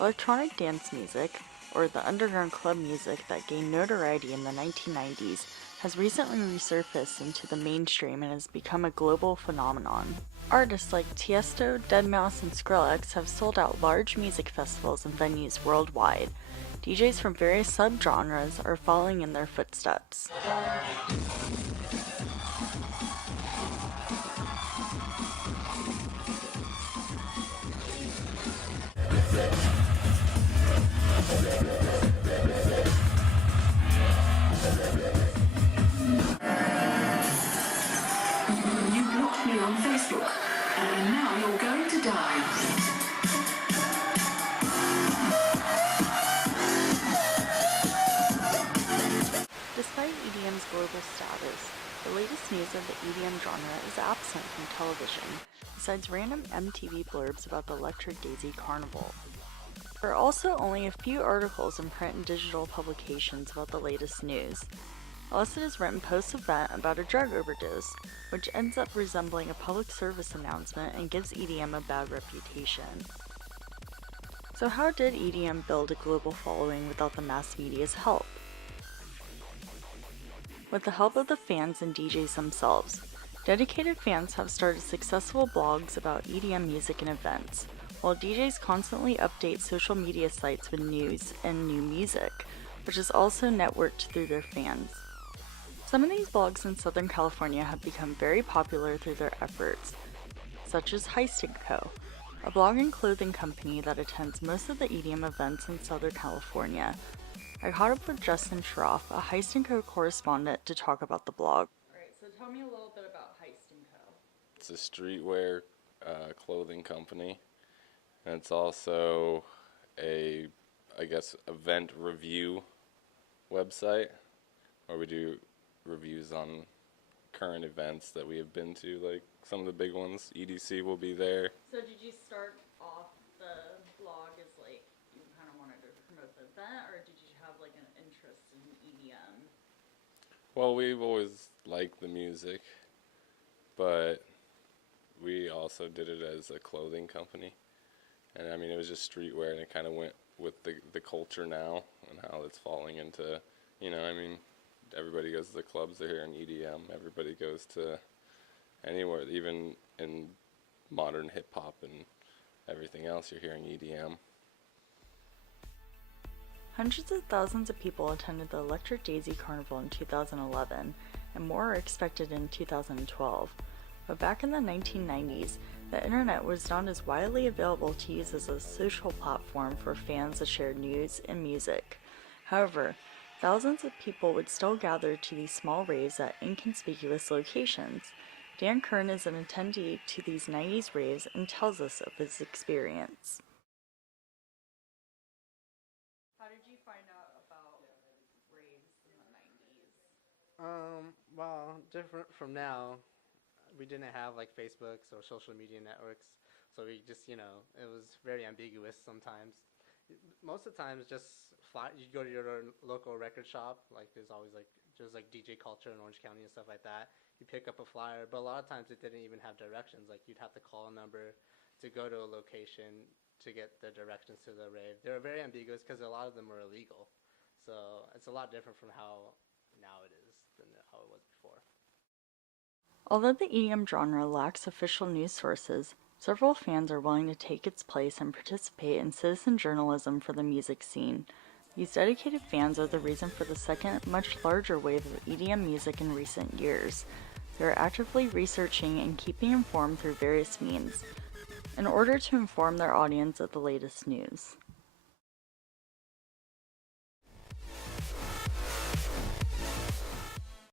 Electronic dance music, or the underground club music that gained notoriety in the 1990s, has recently resurfaced into the mainstream and has become a global phenomenon. Artists like Tiesto, Deadmau5, and Skrillex have sold out large music festivals and venues worldwide. DJs from various subgenres are following in their footsteps. You blocked me on Facebook, and now you're going to die. Despite EDM's global status, the latest news of the EDM genre is absent from television, besides random MTV blurbs about the Electric Daisy Carnival. There are also only a few articles in print and digital publications about the latest news, unless it is written post-event about a drug overdose, which ends up resembling a public service announcement and gives EDM a bad reputation. So how did EDM build a global following without the mass media's help? With the help of the fans and DJs themselves, dedicated fans have started successful blogs about EDM music and events, while DJs constantly update social media sites with news and new music, which is also networked through their fans. Some of these blogs in Southern California have become very popular through their efforts, such as Heist & Co., a blog and clothing company that attends most of the EDM events in Southern California. I caught up with Justin Schroff, a Heist & Co. correspondent, to talk about the blog. Alright, so tell me a little bit about Heist & Co. It's a streetwear clothing company, and it's also a, event review website where we do reviews on current events that we have been to, like some of the big ones. EDC will be there. So did you start off the blog as like you kind of wanted to promote the event, or did you have like an interest in EDM? Well, we've always liked the music, but we also did it as a clothing company. And I mean, it was just streetwear, and it kind of went with the culture now and how it's falling into, everybody goes to the clubs, they're hearing EDM. Everybody goes to anywhere, even in modern hip hop and everything else, you're hearing EDM. Hundreds of thousands of people attended the Electric Daisy Carnival in 2011, and more are expected in 2012. But back in the 1990s, the internet was not as widely available to use as a social platform for fans to share news and music. However, thousands of people would still gather to these small raves at inconspicuous locations. Dan Kern is an attendee to these 90s raves and tells us of his experience. How did you find out about raves in the 90s? Well, different from now. We didn't have like Facebooks or social media networks, so we just, it was very ambiguous sometimes. Most of the time, it's just you go to your local record shop, like there's DJ culture in Orange County and stuff like that. You pick up a flyer, but a lot of times it didn't even have directions. Like you'd have to call a number to go to a location to get the directions to the rave. They were very ambiguous because a lot of them were illegal. So it's a lot different from how now it is than how it was before. Although the EDM genre lacks official news sources, several fans are willing to take its place and participate in citizen journalism for the music scene. These dedicated fans are the reason for the second, much larger wave of EDM music in recent years. They are actively researching and keeping informed through various means, in order to inform their audience of the latest news.